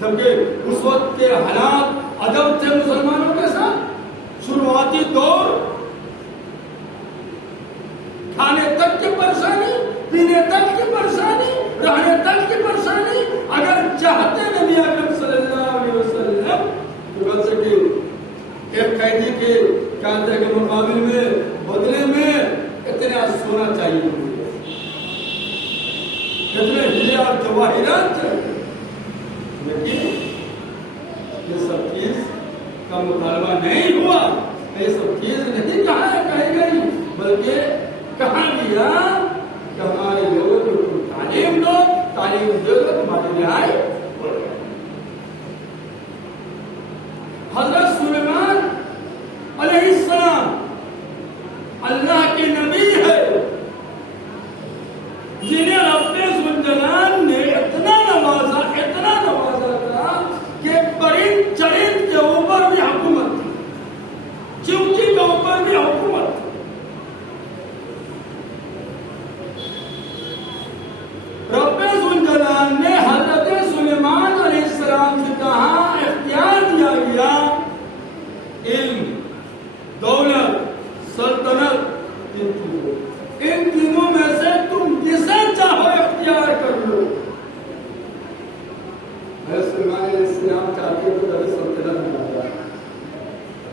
جبکہ اس وقت کے حالات عجب تھے مسلمانوں کے ساتھ. شروعاتی دور، کھانے تک کی پریشانی، پینے تک کی پریشانی، رہنے تک کی پریشانی. اگر چاہتے نبی اکرم صلی اللہ علیہ وسلم تو بات سے کہ ایک قیدی کے کہتے کے مقابل میں بدلے میں اتنا سونا چاہیے، اتنے ہیرے اور جواہرات چاہیے. لیکن یہ سب چیز کا مطالبہ نہیں ہوا، یہ سب چیز نہیں کہی گئی، بلکہ کہا گیا کہ ہمارے لوگوں کو تعلیم دو، تعلیم دو تو تمہاری رہائی. حضرت سلیمان علیہ السلام اللہ کے نبی ہے، جنہیں رب ذوالجلال نے اتنا نوازا تھا کہ پرند چرند کے اوپر بھی حکومت تھی، چونٹی کے اوپر بھی حکومت تھی. رب ذوالجلال نے حضرت سلیمان علیہ السلام سے کہا، اختیار دیا گیا، علم، دولت، سلطنت، ان تینوں میں سے تم جسے چاہو اختیار کر لو. سلیمان علیہ السلام چاہتے تو کبھی سلطنت ملتا،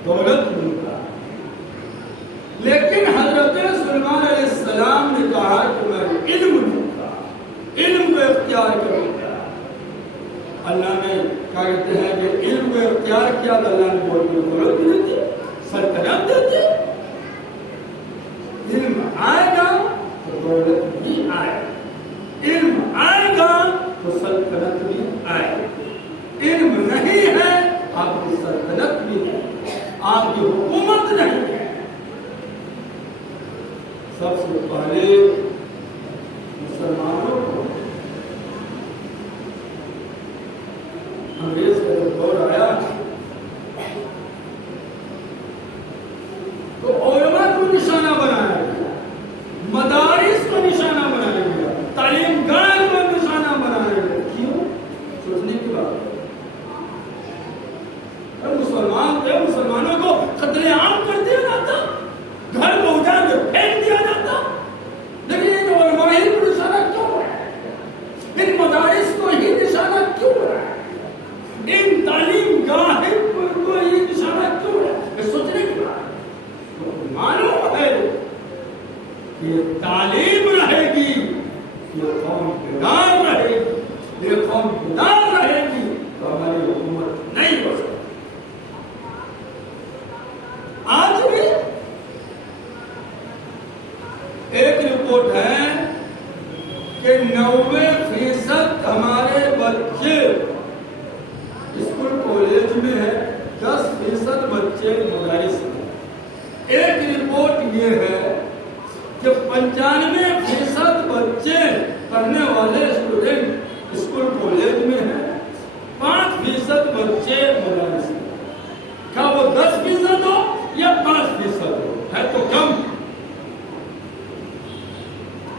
دولت ملتا، لیکن حضرت سلیمان علیہ السلام نے کہا کہ میں علم لوں، علم کو اختیار کروں گا. اللہ نے کیا کہتے ہیں کہ علم کو اختیار کیا تو اللہ نے بہت دولت دی تھی، سلطنت دی تھی. علم آئے گا تو دولت بھی آئے گا، علم آئے گا تو سلطنت بھی آئے گی. علم نہیں ہے آپ کی سلطنت بھی نہیں، آپ کی حکومت نہیں ہے. سب سے پہلے مسلمانوں کو انگریز کا جب دور آیا تو علماء کو نشانہ بنایا گیا، مدارس کو نشانہ بنایا گیا، تعلیم گاہ کو نشانہ بنایا گیا. کیوں؟ سوچنے کی بات ہے. مسلمان تھے، مسلمانوں کو قتل عام کر دیا جاتا، گھر کو اجاڑ کے پھینک دیا جاتا. لیکن ان علماء ہی کو نشانہ کیوں ہے؟ ان مدارس کو ہی نشانہ کیوں ہے؟ ان تعلیم گاہ کو ہی نشانہ کیوں ہے؟ یہ سوچنے کی بات ہے. معلوم ہے کہ تعلیم رہے گی، یہ قوم بیدار رہے گی، یہ قوم بیدار رہے گی تو ہماری حکومت نہیں ہو سکتی. آج بھی ایک رپورٹ ہے کہ 90% ہمارے بچے اسکول کالج میں ہیں، 10% بچے مدارس میں. ایک رپورٹ یہ ہے کہ 95% بچے پڑھنے والے اسٹوڈنٹ اسکول کالج میں ہیں، 5% بچے مدارس میں. کیا وہ 10% ہو یا 5% ہو؟ ہے تو کم.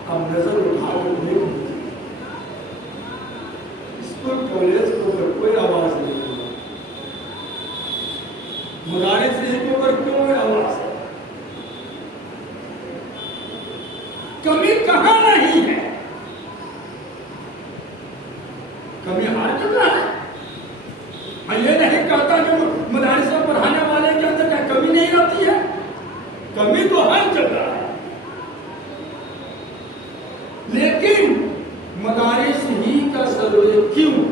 اب نظر اٹھا کر دیکھ، اسکول کالج کے اوپر کوئی آواز نہیں ہے، مدارس کے اوپر کیوں ہے آواز؟ کمی کہاں نہیں ہے؟ کمی ہر جگہ ہے. میں یہ نہیں کہتا کہ مدارس میں پڑھانے والے کے اندر کیا کمی نہیں آتی ہے، کمی تو ہر جگہ ہے. لیکن مدارس ہی کا سروے کیوں،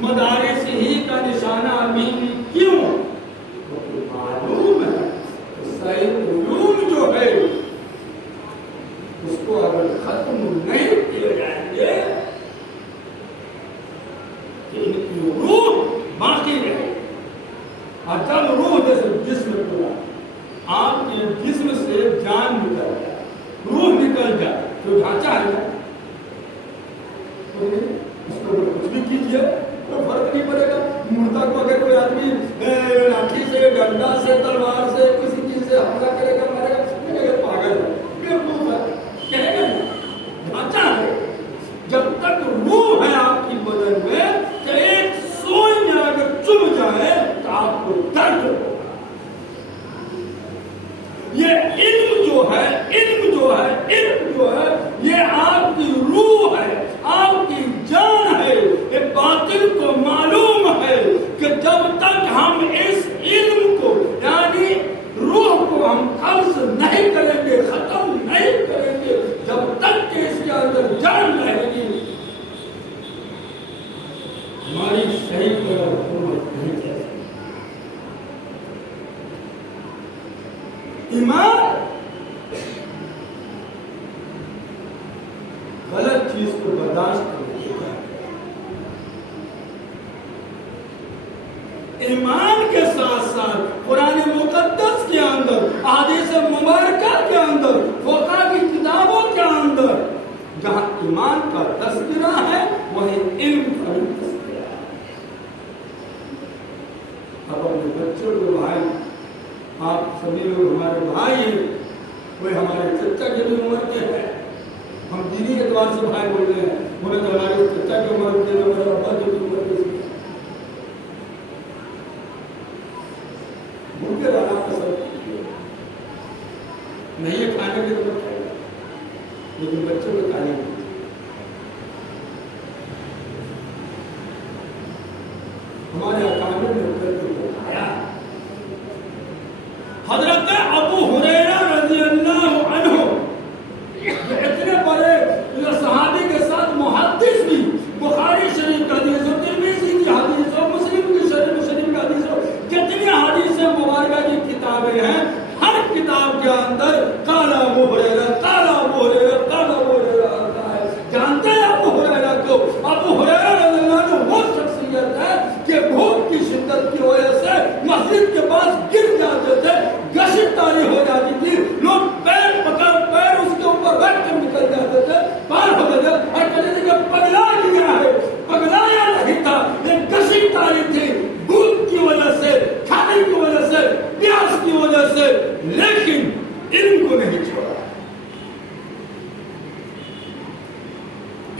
مدارس ہی کا نشانہ امین کیوں؟ معلوم ہے صحیح علوم جو ہے اس کو اگر ختم نہیں کیے جائیں گے کہ ان کی روح باقی رہے. اور جب روح جیسے جسم پورا، آپ کے جسم سے جان نکل جائے، روح نکل جائے تو ڈھانچہ ہے، اس کو کچھ بھی کیجیے تو فرق نہیں پڑے گا. مردہ کو اگر کوئی آدمی لاٹھی سے، ڈنڈا سے، تلوار سے، کسی چیز سے حملہ کرے گا، مارے گا، پاگل ہے، بیوقوف ہے، کہے گا ڈھانچہ ہے. جب تک روح ہے آپ کی بدن میں کہ ایک سوئی बर्दाश्त करने का। ईमान के साथ साथ कुरान मुकद्दस के अंदर, अहादीस मुबारका के अंदर, फ़िक़्ह की किताबों के अंदर जहाँ ईमान का तज़किरा है वही इल्म का भी तज़किरा है। अब अपने बच्चों को भाई, आप सभी लोग हमारे भाई हैं, कोई हमारे चचा की भी उम्र के हैं, हम दीदी एतबार से भाई बोल रहे हैं, बोले तो हमारे चचा की उम्र के, हमारे अब्बा की उम्र के, भूखे रहना पसंद नहीं है, खाने की जरूरत है, लेकिन बच्चों को खाने की हमारे अकाउंट में उतर आया। हजरत अबू हुरैरा रज़ियल्लाहु अन्हु इतने बड़े सहाबी के साथ मुहद्दिस भी, बुखारी शरीफ का हदीस हो, तिरमिज़ी की हदीस हो, मुस्लिम की शरीफ का हदीस हो, कितनी हदीसें मुबारका की किताबें हैं, हर किताब के अंदर काला अबू हुरैरा, काला अबू हुरैरा, काला अबू हुरैरा आता है। जानते हैं अबू हुरैरा को? अबू हुरैरा रज़ियल्लाहु अन्हु वो शख्सियत है कि भूख की शिद्दत की वजह से मस्जिद के पास गिर जाते थे, गश्तारी हो जाती थी, लोग पैर पकड़ पैर उसके ऊपर रख कर निकल जाते थे, पार हो गए थे, और कहते थे कि पगला लिया है, पगलाया नहीं था, ये गश्तारी थी, भूख की वजह से, खाने की वजह से, प्यास की वजह से, लेकिन इल्म को नहीं छोड़ा।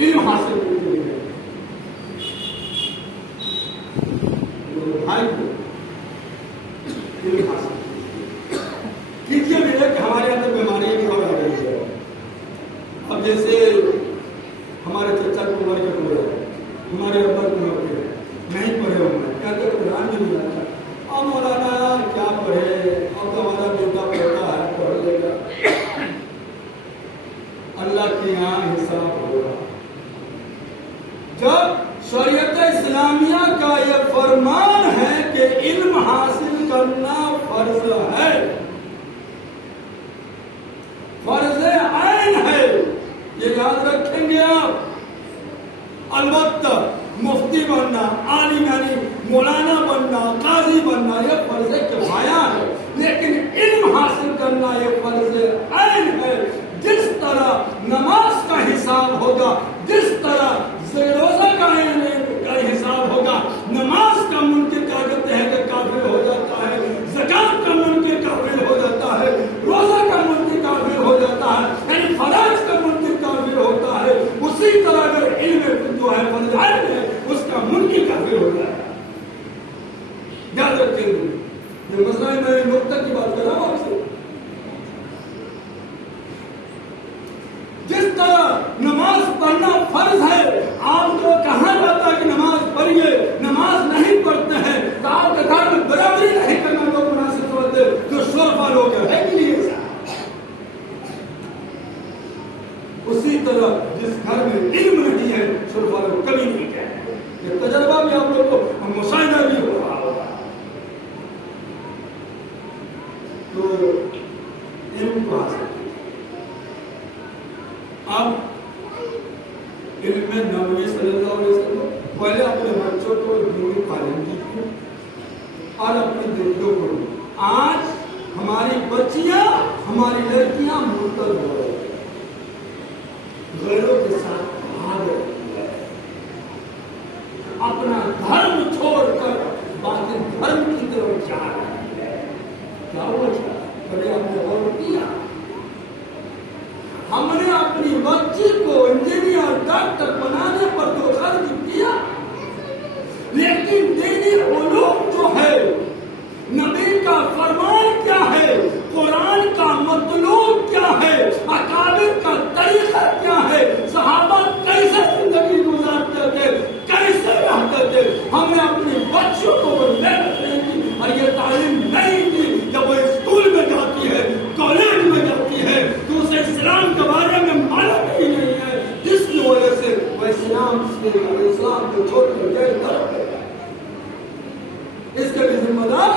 इल्म हासिल करने के लिए भाई को इल्म हासिल कीजिए। मेरे कि हमारे अंदर बीमारियां भी और आ रही है। अब जैसे हमारे चचा की उम्र के पूरे, हमारे अब्बा की उम्र के नहीं पढ़े होंगे, क्या तो कुरान भी नहीं आता, अब मौलाना क्या पढ़े, अब तो हमारा बेटा पढ़ता है, पढ़ लेगा, अल्लाह के यहाँ हिसाब होगा। जब शरीयत इस्लामिया का यह फरमान है कि इल्म हासिल करना फर्ज है, फर्ज आइन है, ये याद रखेंगे आप। अलबत्ता मुफ्ती बनना, आलिम यानी मौलाना बनना, काजी बनना यह फर्ज किफाया है, लेकिन इल्म हासिल करना यह फर्ज आइन है। जिस तरह नमाज का हिसाब होगा, जिस तरह रोजा का हिसाब होगा, नमाज का मुनकिर कहते हैं कि काफिर हो जाता है, ज़कात का मुनकिर काफिर हो जाता है, रोजा का मुनकिर काफिर हो जाता है, यानी फराज का मुनकिर काफिर होता है, उसी तरह अगर इल्म जो है फर्ज है उसका मुनकिर काफिर होता है। याद रखेंगे, ये मसला मैं नुक्ता की बात कर रहा हूं आपसे। जिस तरह नमाज पढ़ना फर्ज है, आपको कहा जाता है कि नमाज पढ़िए, नमाज नहीं पढ़ते हैं तो आपके घर में बराबरी नहीं करना लोग मुनासिब समझते, जो शोरफा लोग है कि नहीं? उसी तरह जिस घर में इल्म नहीं है, शोरफा लोग कभी नहीं कहते। ये तजर्बा भी आप लोग को मुशाहिदा भी हो रहा होगा। तो इल्म को हासिल अब इल्म नबी सल्लल्लाहु अलैहि वसल्लम पहले अपने बच्चों को दीनी तालीम दीजिए और अपनी बेटियों को। आज हमारी बच्चियां, हमारी लड़कियां मुर्तद हो रही है, गैरों के साथ भाग रही है, अपना धर्म छोड़कर बाकी धर्म की तरफ जा रही है। क्या वजह? कभी आपने गौर किया? हमने अपनी बच्ची को इंजीनियर डॉक्टर बनाने पर तो खर्च किया, लेकिन दीनी उलूम जो है, नबी का फरमान क्या है, कुरान का मतलूब क्या है, अकाबिर का तरीका क्या है, सहाबा कैसे जिंदगी गुजारते थे, कैसे रहते थे, हमने अपनी बच्चियों को मेहनत नहीं की और ये तालीम नहीं दी। जब वो स्कूल में जाती है, कॉलेज में जाती है, तो उसे इस्लाम के बारे में मालूम ही नहीं है, जिसकी वजह से वह इस्लाम को छोड़कर गए तरफ है। इसके भी जिम्मेदार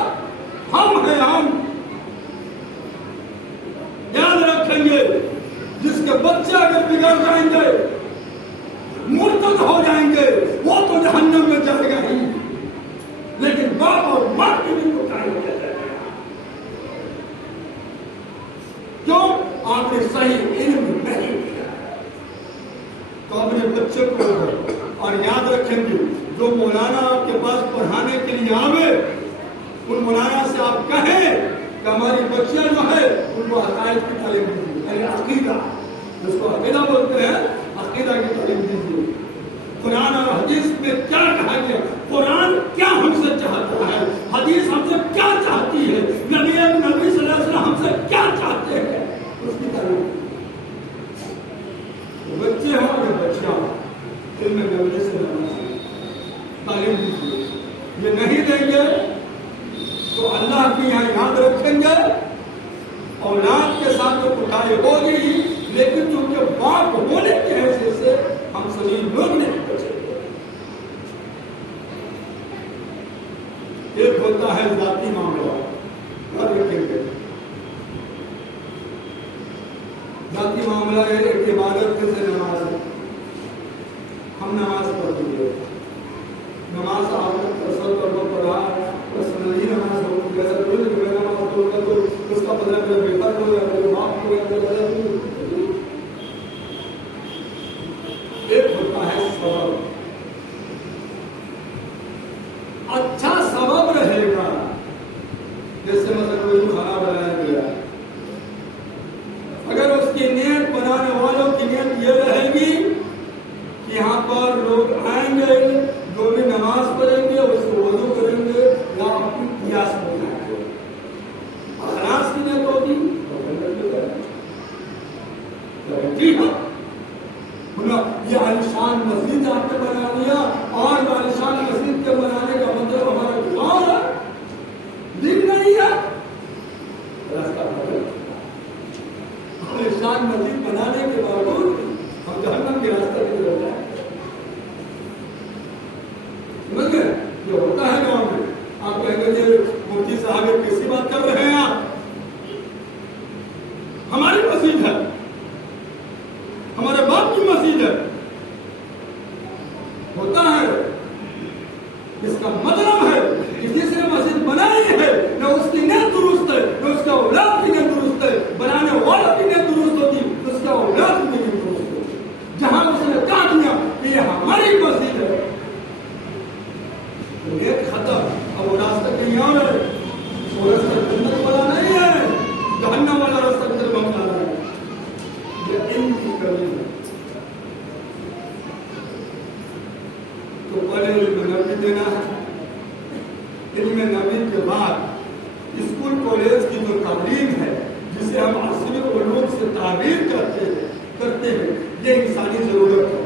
हम हैं। हम याद रखेंगे, जिसके बच्चे अगर बिगड़ जाएंगे, مرتد ہو جائیں گے وہ تو جہنم میں جائے گا ہی، لیکن باپ اور ماں کی بھی کوتاہی ہو جائے گا. کیوں؟ آپ نے صحیح علم نہیں دیا. تو اپنے بچے کو اور یاد رکھیں گے جو مولانا آپ کے پاس پڑھانے کے لیے آوے ان مولانا سے آپ کہیں کہ ہماری بچیاں جو ہے ان کو عقائد کی تعلیم دیجیے، عقیدہ جس کو عقیدہ بولتے ہیں، عقیدہ کی تعلیم دیجیے. قرآن اور حدیث میں کیا کہا گیا، قرآن کیا ہم سے چاہتا ہے، حدیث ہم سے کیا چاہتی ہے، نبی صلی اللہ علیہ وسلم ہم سے کیا چاہتے ہیں، اس کی تعلیم. بچے ہوں اور بچیاں علم نبی سے تعلیم دیجیے. یہ نہیں دیں گے تو اللہ کی یہاں یاد رکھیں گے اولاد کے ساتھ تو کوتاہی ہوگی، لیکن چونکہ باپ ہونے کی حیثیت سے ہم سبھی لوگ نہیں بچیں گے. ایک ہوتا ہے ذاتی معاملہ، یاد رکھیں گے ذاتی معاملہ ہے ایک عبادت سے نماز ہے. ہم نماز پڑھتے ہیں، نماز آپ نے پسند اور پڑھا پرسنلی نماز ہو جیسا نماز ہوگا تو اس کا بدلا میرا بیٹا کو یا میرے باپ کو یا میرے ایک ہوتا ہے سبب. اچھا سبب رہے گا، جیسے مثلا کوئی کھانا بنایا گیا، اگر اس کی نیت بنانے والوں کی نیت یہ رہے گی کہ یہاں پر لوگ آئیں گے جو بھی نماز پڑھیں گے اس کو وضو کریں گے یا اپنی قیاس بنائیں گے، اخلاص کی نیت ہوگی ٹھیک ہے. یہ عالیشان مسجد آپ نے بنا لیا اور عالیشان مسجد کے بنانے کا مطلب ہمارا گاؤں ہے، دن نہیں ہے. عالیشان مسجد بنانے کے باوجود ہم جہنم کے راستے پہ چل جائیں. سمجھ گئے؟ یہ ہوتا ہے گاؤں میں. آپ کہیں گے جی مفتی صاحب کیسی بات کر رہے ہیں آپ، ہماری مسجد ہے، ہمارے باپ کی مسجد ہے. ہوتا ہے، اس کا مطلب ہے کہ جس نے مسجد بنائی ہے نہ اس کی نیت درست ہے نہ اس کا اولاد کی نیت درست ہے. بنانے والا کی نیت درست ہوتی تو اس کا اولاد کی نیت درست ہوتی. جہاں اس نے کہا دیا کہ یہ ہماری مسجد ہے، ایک ختم. اب وہ راستہ کہیں اور ہے، وہ راستہ جنت والا نہیں ہے، جہنم والا راستہ کی طرف ہم جا رہے ہیں. یہ علم کی کمی ہے. تو پہلے علم نبی دینا ہے. علم نبی کے بعد اسکول کالج کی جو تعلیم ہے جسے ہم عصری علوم سے تعبیر کرتے ہیں یہ انسانی ضرورت ہے.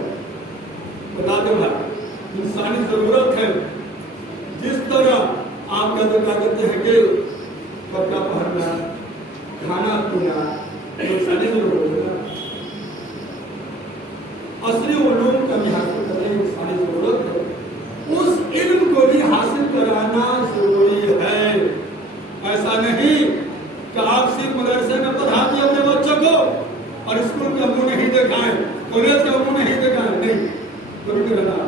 بتا دیں بھائی، انسانی ضرورت ہے. جس طرح آپ کا تو کیا کہتے ہیں کہ کپڑا پہننا، کھانا پینا، انسانی ضرورت ہے. عصری علوم کا بھی حاصل کرنے انسانی ضرورت ہے. اس علم کو بھی حاصل کرانا ضروری ہے. ایسا نہیں کہ آپ صرف مدرسے میں پڑھا دیا اپنے بچوں کو اور اسکول کا منہ نہیں دکھائیں، کالج کا منہ نہیں دکھائیں. نہیں، کبھی کرنا.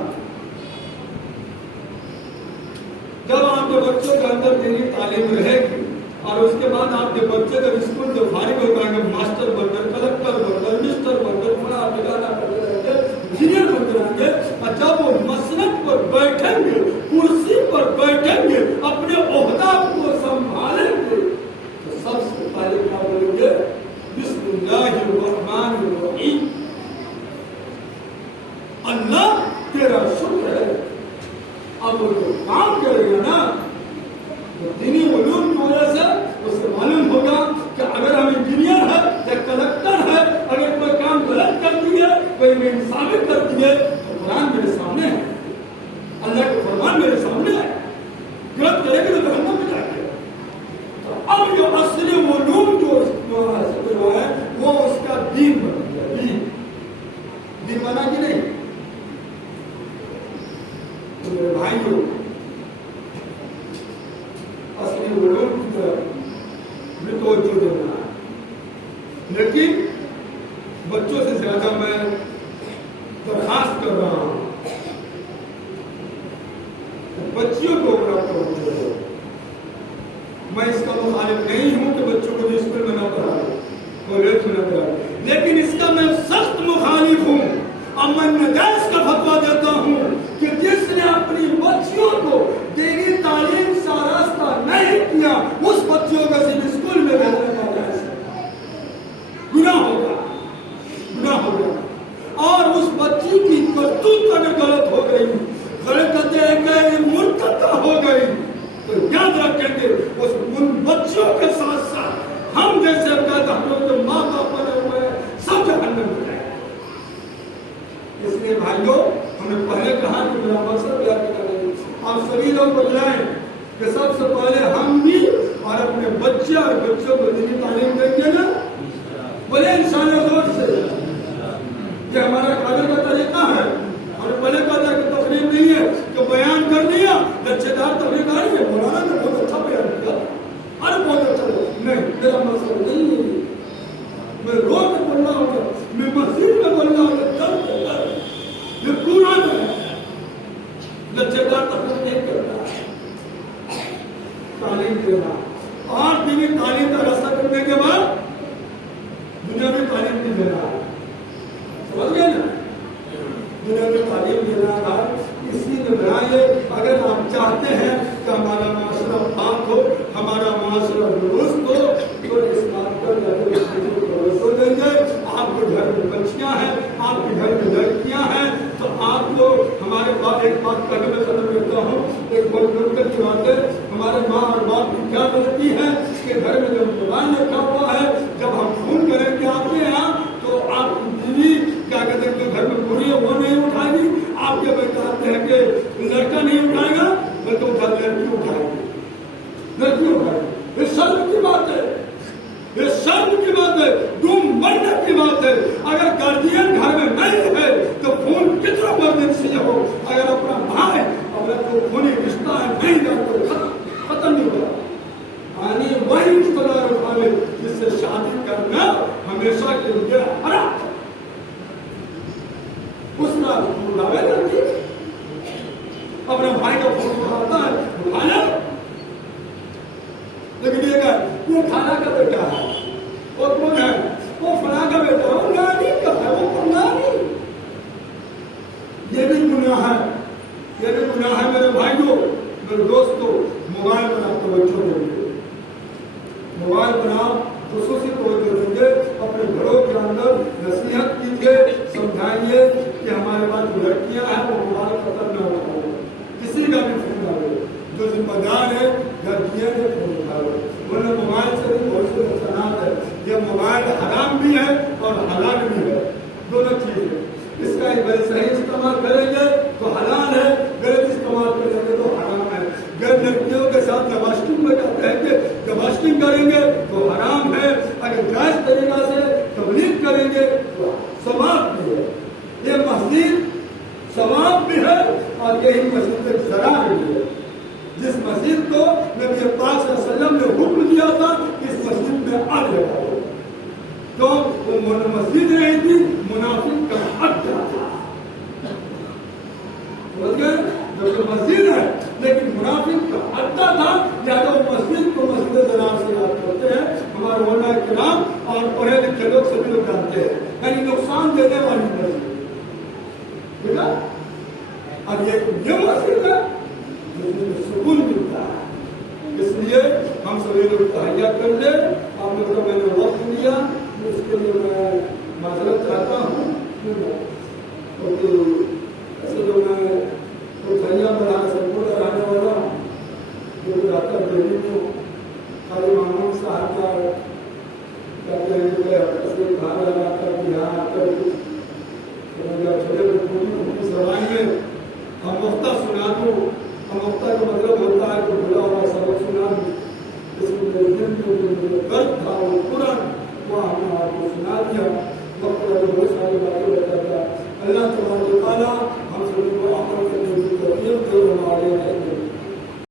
جب آپ کے بچوں کے اندر دینی تعلیم رہے گی اور اس کے بعد آپ کے بچے جب اسکول سے فارغ ہو جائیں گے، ماسٹر بن کر، کلکٹر بن کر، منسٹر بن کر، بڑا ٹھکانا کرتے رہیں گے، انجینئر بن جائیں گے. اور جب وہ مسلک پر بیٹھیں گے، کرسی پر بیٹھیں گے، اپنے عہدہ کو سنبھالیں گے تو سب سے پہلے کیا بولیں گے؟ بسم اللہ الرحمن الرحیم. اللہ تیرا شکر ہے. اب وہ جو کام کرے گا نا دینی علوم کی وجہ سے اسے معلوم ہوگا کہ اگر ہم انجینئر ہے یا کلکٹر ہے، اگر کوئی کام غلط کرتی ہے، کوئی انصافی کرتی ہے تو قرآن میرے سامنے ہے، اللہ کے فرمان میرے سامنے ہے. غلط کرے گی تو جہنم میں جائے گا. تو اب جو عصری علوم جو ہے وہ اس کا دین بن گیا. دین بنا کہ نہیں؟ میرے بھائیوں، اصلی علوم کی طرف بھی توجہ دینا ہے. لیکن بچوں سے زیادہ میں درخواست کر رہا ہوں बच्चियों को बड़ा तवज्जो दो। मैं इसका मुखालिफ नहीं हूँ कि बच्चों को स्कूल में न पढ़ाओ, कॉलेज में न पढ़ाओ, लेकिन इसका मैं सख्त मुखालिफ हूँ और मैं नजायज का फतवा देता हूँ कि जिसने अपनी बच्चियों को दीनी तालीम का रास्ता नहीं किया, उस बच्चियों को सिर्फ स्कूल में भेजने का जायज गुनाह होगा, गुनाह होगा। और उस बच्ची की करतूत अगर गलत हो गई, गलत मुर्तदा हो गई, तो याद रखेंगे उन बच्चियों के साथ साथ हम जैसे जो माँ बाप बने हुए सब जहन्नम में जाएंगे। इसलिए भाइयों, हमने पहले कहा कि मेरा मकसद याद करना, आप सभी लोग बतलाएं कि सबसे पहले हम भी और अपने बच्चे और बच्चों को दीनी तालीम देंगे ना, बोले इंशाअल्लाह जोर से। ये हमारा काबिल का तरीका है। और पहले कहा कि तकरीर नहीं है तो बयान कर दिया, लच्छेदार तकरीर आ रही है, मौलाना ने बहुत अच्छा बयान किया, अरे बहुत अच्छा नहीं, मेरा मकसद नहीं है। मैं रोड में बोल रहा हूँ, मैं मस्जिद में बोल रहा हूँ, ये पूरा लच्छेदार तकरीर नहीं करता है। तालीम देना और दीनी तालीम का रास्ता करने के बाद दुनियावी तालीम नहीं देना, समझ गए ना? दुनियावी तालीम देना था। इसी बनाए अगर आप चाहते हैं कि हमारा माशरा पाक हो, हमारा माशरा दुरुस्त हो, तो इस बात पर भरोसा देंगे। आपके घर में बच्चियां हैं, आपके घर में लड़कियां हैं, तो आपको हमारे बाप एक बात कहने में खत्म करता हूँ, एक बहुत मुश्किल की बात है। हमारे माँ और बाप की क्या गलती है कि घर में जब मोबाइल रखा हुआ है, जब हम फोन करेंगे आपके यहाँ, तो आपकी बीवी क्या कहते हैं कि घर में पूरी है वो नहीं उठाएगी। आपके बेटा कहते हैं कि लड़का नहीं उठाएगा, बल्कि लड़की उठाएगी, लड़की उठाएगी। ये शर्म की बात है, ये शर्म की बात है, तुम मरने की बात है। अगर गार्जियन घर में नहीं है तो फोन कितना इमरजेंसी हो, अगर अपना भाई अपना जो खूनी रिश्ता है नहीं जाता तो खत्म नहीं होगा। यानी वही रिश्तेदार उठा ले जिससे शादी करना हमेशा के लिए हराम, उसका उठावे लड़की अपने भाई का फोन उठाता है, उठा ले, लेकिन ये वो खाना का बेटा है, वो कौन है, वो फला का बेटा, वो नानी का है, वो नानी। ये भी गुनाह है, ये भी गुनाह है मेरे भाइयों, मेरे दोस्तों। मोबाइल पर आप तवज्जो देंगे, मोबाइल पर आप खुसूसी तवज्जो देंगे, अपने घरों के अंदर नसीहत कीजिए, समझाइए कि हमारे पास जो लड़कियां हैं वो मोबाइल खत्म न हो, किसी का भी फोन डाले, जो जिम्मेदार है लड़कियां ने फोन उठाओ, वरना मोबाइल से भी बहुत से नुकसान है। यह मोबाइल हराम भी है और हलाल भी है, दोनों चीज है। इसका अगर सही इस्तेमाल करेंगे तो हलाल है, गलत इस्तेमाल करेंगे तो हराम है। अगर लड़कियों के साथ नवास्टिंग में जाते हैं कि नवास्टिंग करेंगे तो हराम है, अगर जायज तरीका से तबलीग करेंगे तो सवाब भी है। ये मस्जिद सवाब भी है और यही मस्जिद एक ज़रार भी है। जिस मस्जिद को नबी पाक सल्लल्लाहु अलैहि वसल्लम ने हुक्म दिया था इस मस्जिद में आ जाओ, तो वो मस्जिद नहीं थी, मुनाफिक का अड्डा था। जब मस्जिद है लेकिन मुनाफिक का अड्डा था, या तो मस्जिद को मस्जिद ज़रार से याद करते हैं हमारे उलमा किराम और पढ़े लिखे लोग सभी लोग जानते हैं, यानी नुकसान देने वाली मस्जिद, ठीक है। अब ये मस्जिद है सुकून मिलता है, इसलिए हम सभी लोग तहैया कर ले। आप लोग को मैंने वक्त दिया, उसके लिए मैं माजरत चाहता हूँ, क्योंकि ऐसे जो मैं तहैया में संपूर्ण रहने वाला जो जाता दिल्ली में खाली महमूद साहब का कहते हैं घर लगाकर बिहार आकर छोटे पूरी सवाई में हम मुफ्ता सुना दूँ। मुफ्ता का मतलब होता है कि बुला हुआ सबक सुना दूँ, इसमें जो गर्व था वो पूरा वो हमने आपको सुना दिया। वक्त बहुत सारी बातें बताता। अल्लाह तबारक व तआला